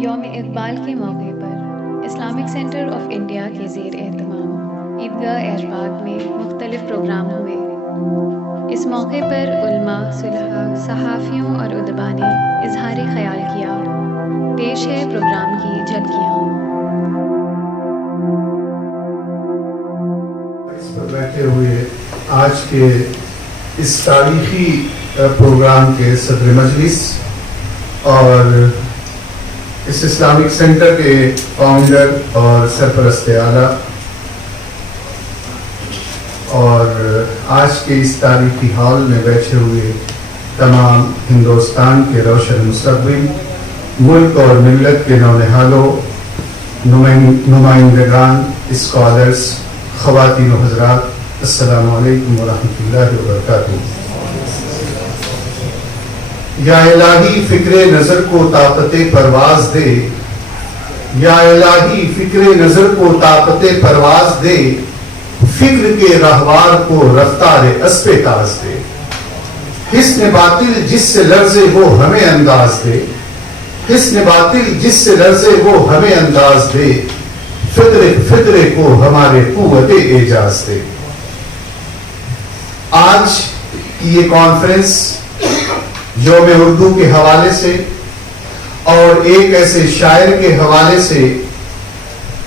یوم اقبال کے موقع پر اسلامک سینٹر آف انڈیا کے زیر اہتمام عیدگاہ ایشباغ میں مختلف پروگرام ہوئے۔ اس موقع پر علماء، صلحاء، صحافیوں اور ادباء نے اظہار خیال کیا۔ پیش ہے پروگرام کی جھلکیاں۔ اس پر بیٹھے ہوئے آج کے اس تاریخی پروگرام کے صدر مجلس اور اس اسلامک سینٹر کے فاؤنڈر اور سرپرست اعلیٰ اور آج کے اس تاریخی ہال میں بیٹھے ہوئے تمام ہندوستان کے روشن مستقبل، ملک اور ملت کے نونہالوں، نمائندگان، اسکالرز، خواتین و حضرات، السلام علیکم ورحمۃ اللہ وبرکاتہ۔ یا الہی فکر نظر کو طاقت پرواز دے، یا الہی فکر نظر کو طاقت پرواز دے، فکر کے رہوار کو رفتار اسب تاز دے، حسن باطل جس سے لرزے وہ ہمیں انداز دے، حسن باطل جس سے لرزے وہ ہمیں انداز دے، فطرے کو ہمارے قوت اعجاز دے۔ آج کی یہ کانفرنس یوم اردو کے حوالے سے اور ایک ایسے شاعر کے حوالے سے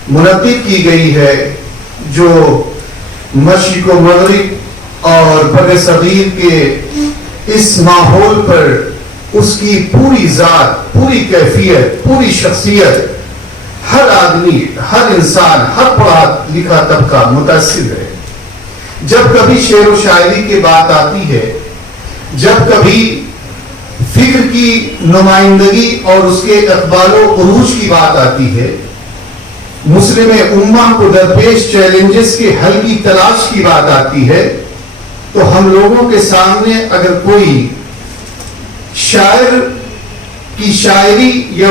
منعقد کی گئی ہے جو مشرق و مغرب اور بر صغیر کے اس ماحول پر اس کی پوری ذات، پوری کیفیت، پوری شخصیت، ہر آدمی، ہر انسان، ہر پڑھا لکھا طبقہ متاثر ہے۔ جب کبھی شعر و شاعری کی بات آتی ہے، جب کبھی فکر کی نمائندگی اور اس کے اقبال و عروج کی بات آتی ہے، مسلم امہ کو درپیش چیلنجز کے حل کی تلاش کی بات آتی ہے، تو ہم لوگوں کے سامنے اگر کوئی شاعر کی شاعری یا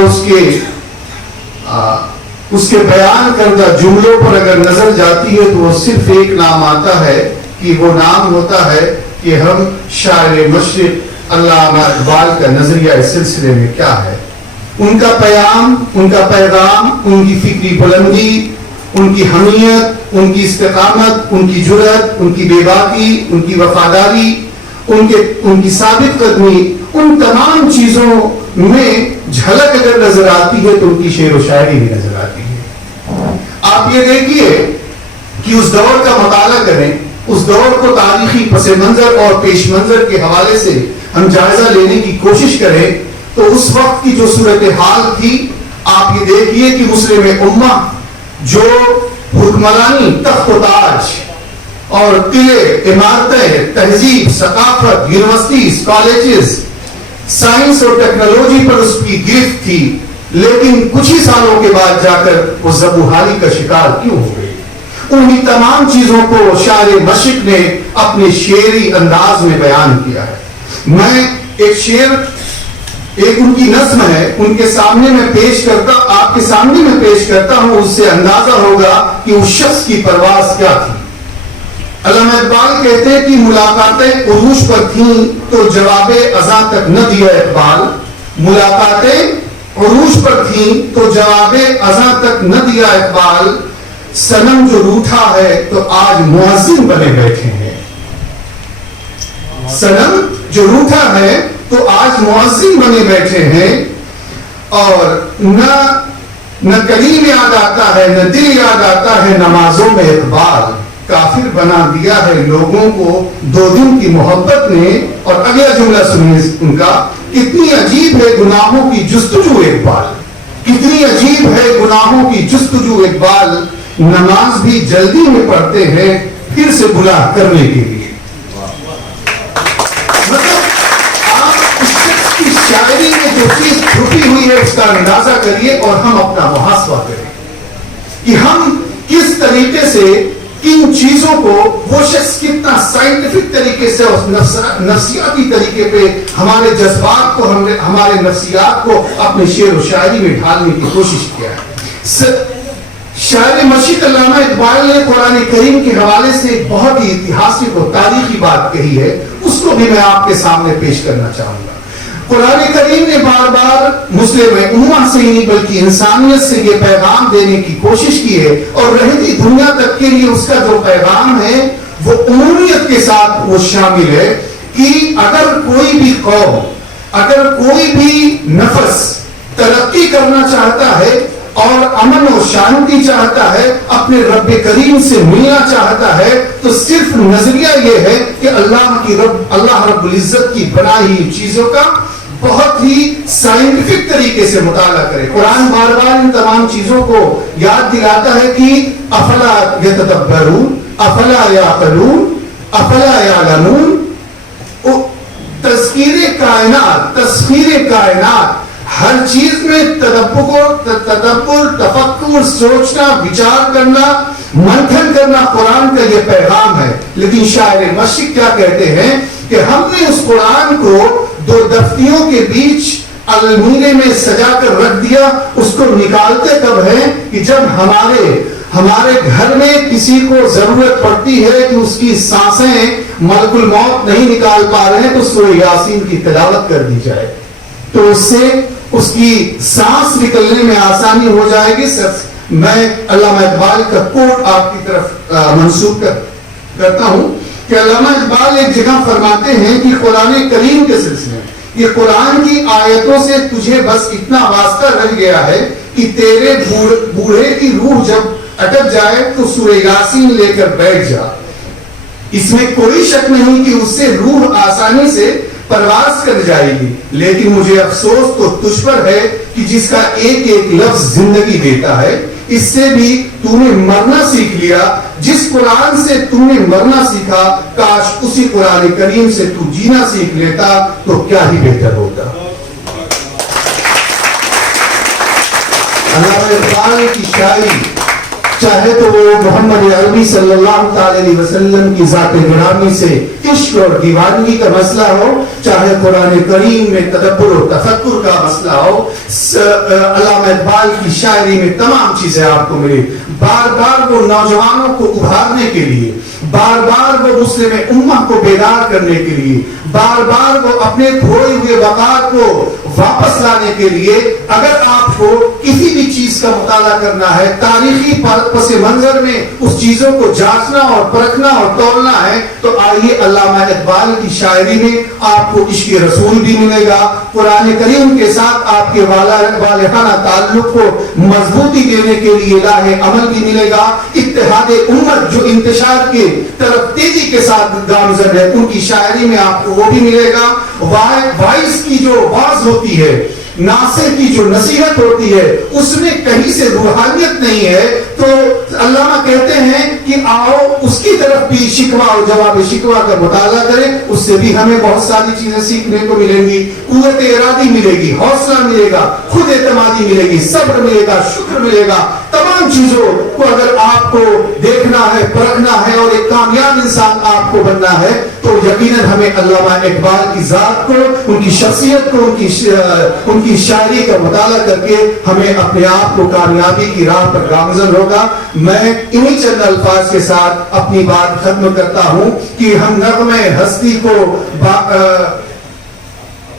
اس کے بیان کردہ جملوں پر اگر نظر جاتی ہے تو وہ صرف ایک نام آتا ہے کہ وہ نام ہوتا ہے کہ ہم شاعر مشرق علامہ اقبال کا نظریہ اس سلسلے میں کیا ہے۔ ان کا پیام، ان کا پیغام، ان کی فکری بلندی، ان کی حمیت، ان کی استقامت، ان کی جرأت، ان کی بے باکی، ان کی وفاداری، ان کی ثابت قدمی، ان تمام چیزوں میں جھلک اگر نظر آتی ہے تو ان کی شعر و شاعری بھی نظر آتی ہے۔ آپ یہ دیکھیے کہ اس دور کا مطالعہ کریں، اس دور کو تاریخی پس منظر اور پیش منظر کے حوالے سے ہم جائزہ لینے کی کوشش کریں تو اس وقت کی جو صورتحال تھی، آپ یہ دیکھیے کہ مسلم امہ جو حکمرانی، تخت و تاج اور قلعے، عمارتیں، تہذیب، ثقافت، یونیورسٹیز، کالجز، سائنس اور ٹیکنالوجی پر اس کی گرفت تھی، لیکن کچھ ہی سالوں کے بعد جا کر وہ زبوحالی کا شکار کیوں ہو گئی؟ انہی تمام چیزوں کو شاعر مشرق نے اپنے شعری انداز میں بیان کیا ہے۔ میں ایک شعر، ایک ان کی نظم ہے، ان کے سامنے میں پیش کرتا، آپ کے سامنے میں پیش کرتا ہوں، اس سے اندازہ ہوگا کہ اس شخص کی پرواز کیا تھی۔ علامہ اقبال کہتے ہیں کہ ملاقاتیں عروج پر تھیں تو جواب اذاں تک نہ دیا اقبال، ملاقاتیں عروج پر تھیں تو جواب اذاں تک نہ دیا اقبال، صنم جو روٹھا ہے تو آج مؤذن بنے بیٹھے ہیں، صنم جو روٹھا ہے تو آج مؤذن بنے بیٹھے ہیں، اور نہ کلیم یاد آتا ہے، نہ دل یاد آتا ہے، نمازوں میں اقبال کافر بنا دیا ہے لوگوں کو 2 دن کی محبت نے۔ اور اگلا جملہ سنیے ان کا، کتنی عجیب ہے گناہوں کی جستجو اقبال، کتنی عجیب ہے گناہوں کی جستجو اقبال، نماز بھی جلدی میں پڑھتے ہیں پھر سے گناہ کرنے کے لیے۔ مطلب آپ اس شخص کی شاعری میں جو چیز چھپی ہوئی ہے اس کا اندازہ کریے اور ہم اپنا محاسبہ کریں کہ ہم کس طریقے سے کن چیزوں کو، وہ شخص کتنا سائنٹیفک طریقے سے اور نفسیاتی طریقے پہ ہمارے جذبات کو، ہمارے نفسیات کو اپنے شعر و شاعری میں ڈھالنے کی کوشش کیا ہے۔ شاعر مشرق علامہ اقبال نے قرآن کریم کے حوالے سے ایک بہت ہی اتہاسک اور تاریخی بات کہی ہے، اس کو بھی میں آپ کے سامنے پیش کرنا چاہوں گا۔ قرآن کریم نے بار بار مسلم امہ سے ہی نہیں بلکہ انسانیت سے یہ پیغام دینے کی کوشش کی ہے، اور رہتی دنیا تک کے لیے اس کا جو پیغام ہے وہ عمومیت کے ساتھ وہ شامل ہے کہ اگر کوئی بھی قوم، اگر کوئی بھی نفس ترقی کرنا چاہتا ہے اور امن و شانتی چاہتا ہے، اپنے رب کریم سے ملنا چاہتا ہے، تو صرف نظریہ یہ ہے کہ اللہ رب العزت کی بنائی ہوئی چیزوں کا بہت ہی سائنٹیفک طریقے سے مطالعہ کرے۔ قرآن بار بار ان تمام چیزوں کو یاد دلاتا ہے کہ افلا یتدبرون، افلا یعقلون، افلا یعلمون۔ تسخیر کائنات، ہر چیز میں تدبر، تفکر، سوچنا، وچار کرنا، منتھن کرنا قرآن کا یہ پیغام ہے۔ لیکن شاعر مشرق کیا کہتے ہیں کہ ہم نے اس قرآن کو دو دفتیوں کے بیچ المیرے میں سجا کر رکھ دیا۔ اس کو نکالتے کب ہیں کہ جب ہمارے گھر میں کسی کو ضرورت پڑتی ہے کہ اس کی سانسیں ملک الموت نہیں نکال پا رہے ہیں تو سورہ یاسین کی تلاوت کر دی جائے، تو اس سے اس کی سانس نکلنے میں آسانی ہو جائے گی۔ میں علامہ اقبال کا کوٹ آپ کی طرف منسوب کرتا ہوں کہ علامہ اقبال ایک جگہ فرماتے ہیں کہ قرآن کریم کے سلسلے میں یہ قرآن کی آیتوں سے تجھے بس اتنا واسطہ رہ گیا ہے کہ تیرے بوڑھے کی روح جب اٹک جائے تو سورہ یاسین لے کر بیٹھ جا۔ اس میں کوئی شک نہیں کہ اس سے روح آسانی سے پرواز کر جائے گی، لیکن مجھے افسوس تو تجھ پر ہے کہ جس کا ایک ایک لفظ زندگی دیتا ہے۔ اس سے بھی تو نے مرنا سیکھ لیا، جس قرآن سے تو نے مرنا سیکھا، کاش اسی قرآن کریم سے تو جینا سیکھ لیتا تو کیا ہی بہتر ہوتا۔ علامہ اقبال کی شاعری چاہے تو وہ محمد عربی صلی اللہ تعالی علیہ وسلم کی ذات گرامی سے عشق اور دیوانگی کا مسئلہ ہو، چاہے قرآن کریم میں تدبر و تفکر کا مسئلہ ہو، علامہ اقبال کی شاعری میں تمام چیزیں آپ کو ملے۔ بار بار وہ نوجوانوں کو ابھارنے کے لیے، بار بار وہ مسلم امہ کو بیدار کرنے کے لیے، بار بار وہ اپنے کھوئے ہوئے وقار کو واپس لانے کے لیے، اگر آپ کو کسی بھی چیز کا مطالعہ کرنا ہے، تاریخی پس منظر میں اس چیزوں کو جانچنا اور پرکھنا اور تولنا ہے، تو آئیے علامہ اقبال کی شاعری میں آپ کو عشق رسول بھی ملے گا، قرآن کریم کے ساتھ آپ کے والہانہ تعلق کو مضبوطی دینے کے لیے راہ عمل بھی ملے گا، اتحاد امت جو انتشار کے طرف تیزی کے ساتھ گامزن ہے ان کی شاعری میں آپ کو وہ بھی ملے گا۔ وائس کی جو آواز ہوتی ہے، ناصر کی جو نصیحت ہوتی ہے، اس میں کہیں سے روحانیت نہیں ہے، تو علامہ کہتے ہیں کہ آؤ اس کی طرف بھی شکوہ اور جواب شکوہ کا مطالعہ کریں، اس سے بھی ہمیں بہت ساری چیزیں سیکھنے کو ملیں گی۔ قوت ارادی ملے گی، حوصلہ ملے گا، خود اعتمادی ملے گی، صبر ملے گا، شکر ملے گا۔ تمام چیزوں کو اگر آپ کو دیکھنا ہے، پرکھنا ہے اور ایک کامیاب انسان آپ کو بننا ہے تو یقیناً ہمیں علامہ اقبال کی ذات کو، ان کی شخصیت کو، ان کی شاعری کا مطالعہ کر کے ہمیں اپنے آپ کو کامیابی کی راہ پر گامزن ہوگا۔ میں انہی چند الفاظ کے ساتھ اپنی بات ختم کرتا ہوں کہ ہم نغمہ ہستی کو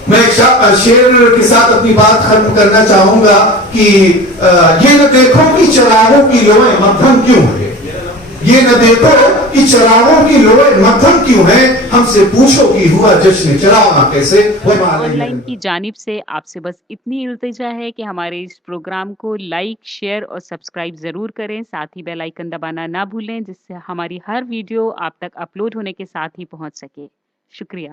میں شعر کے ساتھ اپنی بات ختم کرنا چاہوں گا کہ یہ نہ دیکھو کہ چراغوں کی لوئیں مدھم کیوں ہے، یہ نہ دیکھو کہ چراغوں کی لوئیں مدھم کیوں ہے، ہم سے پوچھو کہ ہوا جشن چراغاں کیسے۔ آن لائن کی جانب سے آپ سے بس اتنی التجا ہے کہ ہمارے اس پروگرام کو لائک، شیئر اور سبسکرائب ضرور کریں، ساتھ ہی بیل آئیکن دبانا نہ بھولیں جس سے ہماری ہر ویڈیو آپ تک اپلوڈ ہونے کے ساتھ ہی پہنچ سکے۔ شکریہ۔